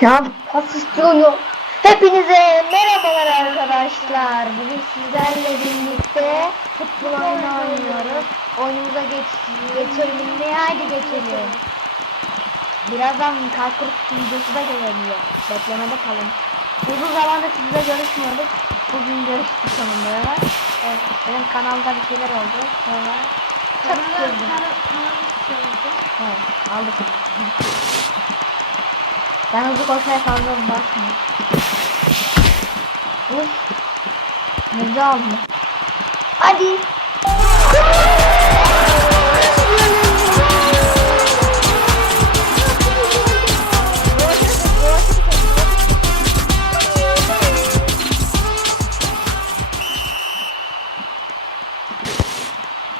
Ya pas istiyor. Hepinize merhabalar arkadaşlar. Bugün sizlerle birlikte futbol oyunu oynuyoruz. Oyunumuza geç, geçelim mi? Haydi geçelim. Birazdan kalp kırık videosu da gelebiliyor. Beklemede kalın. Uzun zamandır sizle görüşmüyorduk. Bugün görüştük sonunda. Evet, benim kanalda bir şeyler oldu. Sonra çok kızdım. Evet, aldık. Ben hızlı koşmaya fazla basmıyorum. Uf. Güzel oldu. Hadi.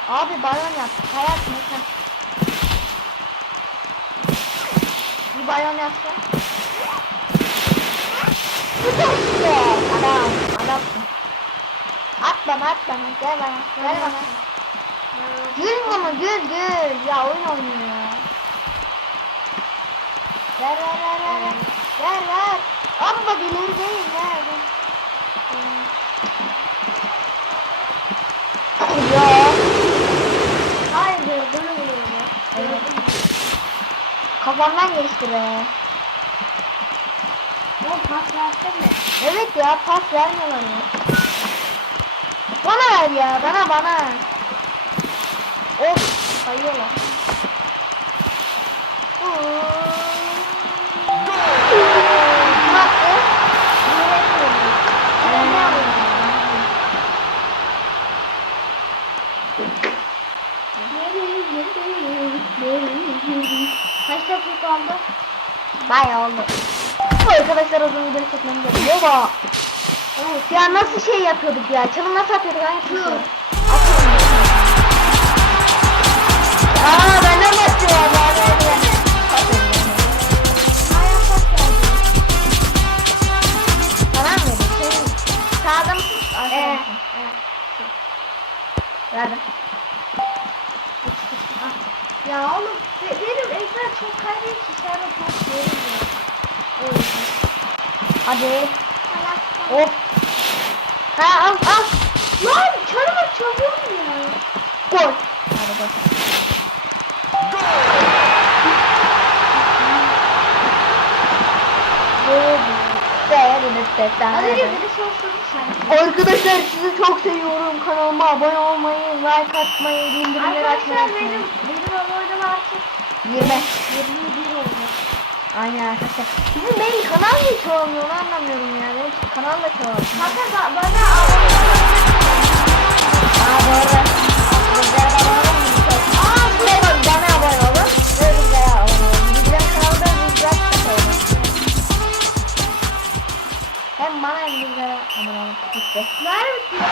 Abi balon yap. Hayat mekan. Bir balon yapsa. Adam, adamsın. At bana, bana, gel bana, gel. Gül bunu, gül, gül. Ya oynuyor ya. Ver, ver, ver, ver, ver. Ver. Ya. Hayır, oluyor. Evet. Kafamdan geçti be. Pas versene. Evet ya pas vermiyorlar ya. Bana ver ya bana bana. Of kayıyorlar. Ne yapıyorum? Kaç dakika oldu? Bayağı oldu. Arkadaşlar uzun video çekmemiz gerekiyor. Baba. Ya nasıl şey yapıyorduk ya? Çalım nasıl atıyorduk? Hangi tuşu? Hadi. Hop. Ha al al. Lan çarıma çalıyorum ya. Gol. Hadi gol. Arkadaşlar sizi çok seviyorum. Kanalıma abone olmayı, like atmayı, bildirimleri açmayı Arkadaşlar benim unutmayın. benim abonem artık 20. 21 oldu. Aynen arkadaşlar. Sizin benim kanal niye çoğalmıyor onu anlamıyorum ya. Benim kanal da çoğalmıyor. Kanka ba- bana Aa doğru. Bizlere de abone olun. Aa buraya bak bana abone olun. Ve bizlere abone olun. Bizlerin kanalda bizler olun. Hem bana hem bizlere abone olun. Gitti. Ver misin?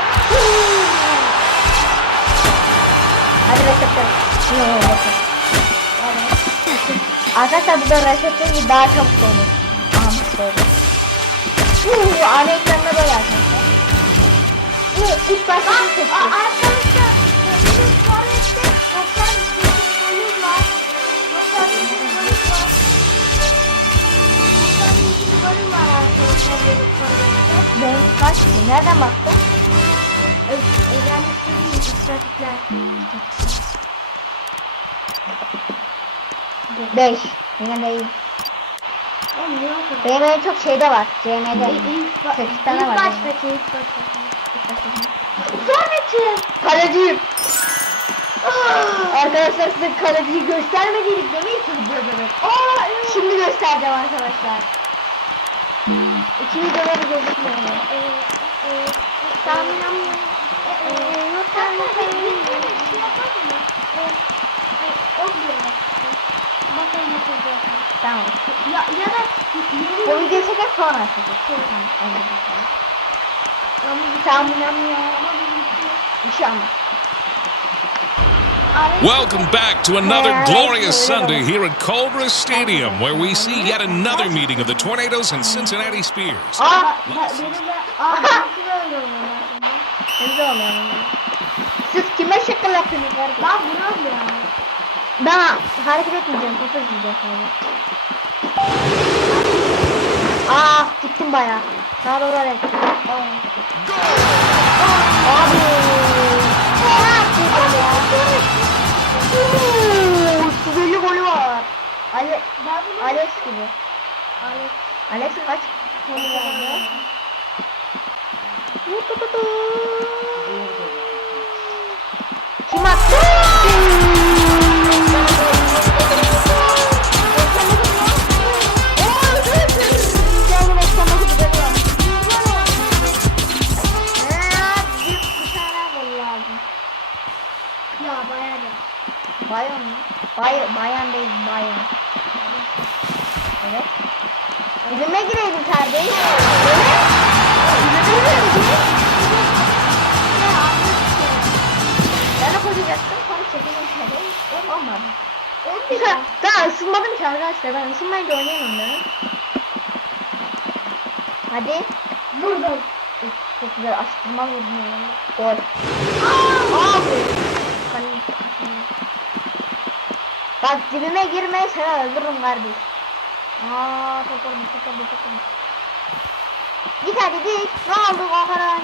Hadi reçete. Yok yok. Arkadaşlar bu da reçete daha çok donur. Aha böyle. Uuu ana ekranında böyle arkadaşlar. Bu ilk başta a- seçtim. arkadaşlar benim Forest'te 98 bölüm var. 98 bölüm var. 98 bölüm var arkadaşlar benim Forest'te. Benim kaç ki? Nereden baktın? Özellikleri istatikler. 5. Yine değil. Oğlum niye o kadar? Çok şeyde var. CM'de. İlk, ba- 8 tane ilk var. baştaki ilk baştaki. Sonraki. Kaleciyim. Arkadaşlar size kaleciyi göstermediydik? Aa evet. Şimdi göstereceğim arkadaşlar. İki videoda bir gözükmüyor. Kanka Tamam. Ya ya da Bu yeni videoyu çeker sonra açacağız. Tamam. öyle bakalım. Tamam. Bir şey ama. Welcome back to another glorious Sunday here at Culver Stadium, where we see yet another meeting of the Tornadoes and Cincinnati Spears. Aa! benim de aa benimki de öyle oluyor zaten. Siz kime şaka yapıyorsunuz arkadaşlar? Lan Ben hareket etmeyeceğim. Topu izleyeceğim sadece. vurdum baya. Sağa doğru Alex. Abi. 350 golü var. Ale Alex gibi. Alex. Alex kaç golü Ya bayağı da. Bayan mı? Bay, bayan değil bayan. Evet. Dibime gireydin kardeş. Evet. Dibime gireydin. Ben de koşacaktım. Sonra çekildim şöyle. Olmadı. Ha, Daha ısınmadım ki arkadaşlar. Ben ısınmayınca oynayamam ben. Hadi. Uf, Çok güzel açtırma vurdum ya. Gol. Abi. Kalın. Bak dibime girme seni öldürürüm kardeş. Aa çok oldu çok oldu çok oldu. Git hadi git. Ne oldu kafana ne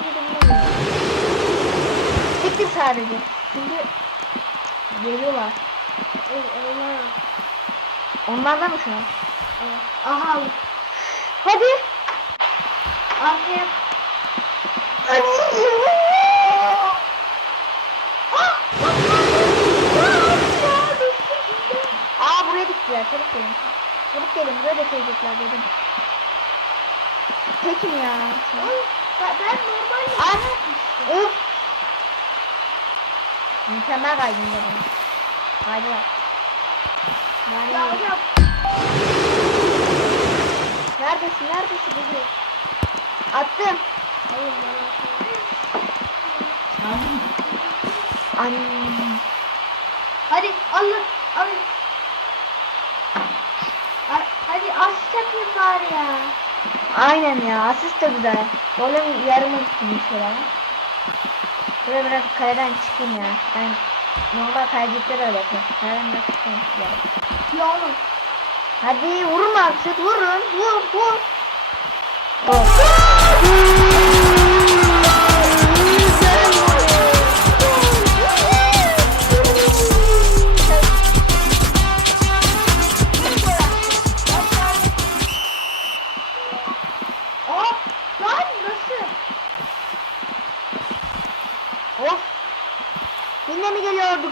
Gittim sadece. Çünkü geliyorlar. Evet, evet. Onlar da mı şu an? Evet. Aha. Hadi. Arkaya. Aa diktiler. Çabuk gelin. Çabuk gelin. Buraya da koyacaklar dedim. Tekim ya. Ben, ben normal Aa. Uf. Mükemmel kaydın dedim. Kaydılar. Yani Ya hocam. neredesin? Neredesin? Dedi. Attım. Hayır ben Annem. Hadi Allah alın. Yapayım bari ya. Aynen ya. Asist de güzel. Golüm yarıma gittim şöyle. Şöyle biraz kaleden çıkayım ya. Ben normal kalecilikte de öyle yapıyorum. Kaleden biraz çıkayım. Ya. Oğlum. Hadi vurun artık. Vurun. Vur vur. Gol.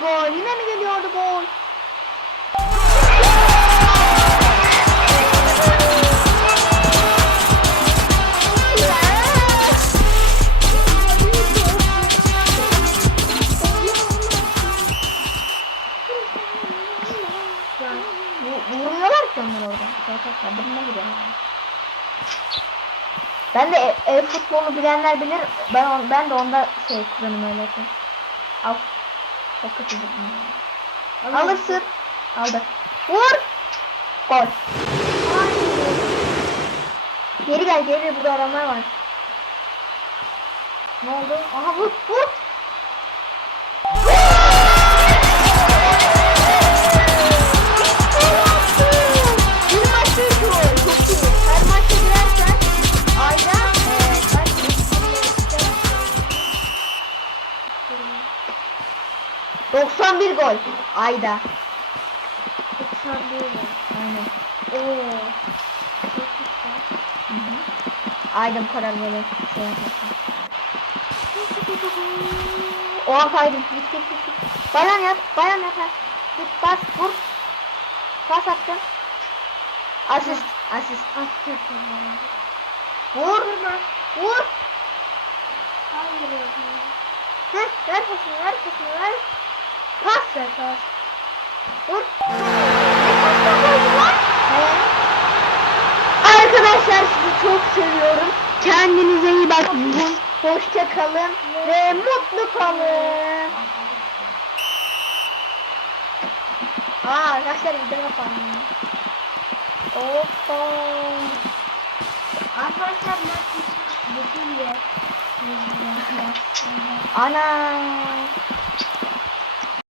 Gol? Yine mi geliyordu gol? Vuruyorlar ki onlar orada. Ben de ev, ev futbolunu bilenler bilir. Ben ben de onda şey kullanım öyle. Al. Çok kötü ya. Alırsın. Aldı. Vur. Gol. Geri gel geri burada adamlar var. Ne oldu? Aha vur vur. Ayda. 91 lira. Aynen. Oo. Çok güzel. Hı hı. Ayda bu kadar böyle şey yaparsın. Oha kaydım. Git git git. Bayan yap. Bayan yap. Git bas vur. Pas attım. Asist. Asist. Asist. Vur. Vur. Hayır. Heh, ver pasını ver pasını ver. Pas ver pas. Vur. Arkadaşlar sizi çok seviyorum. Kendinize iyi bakın. Hoşça kalın ve mutlu kalın. Aa arkadaşlar video yapalım. Hoppa. Arkadaşlar ben bütün yer. Ana.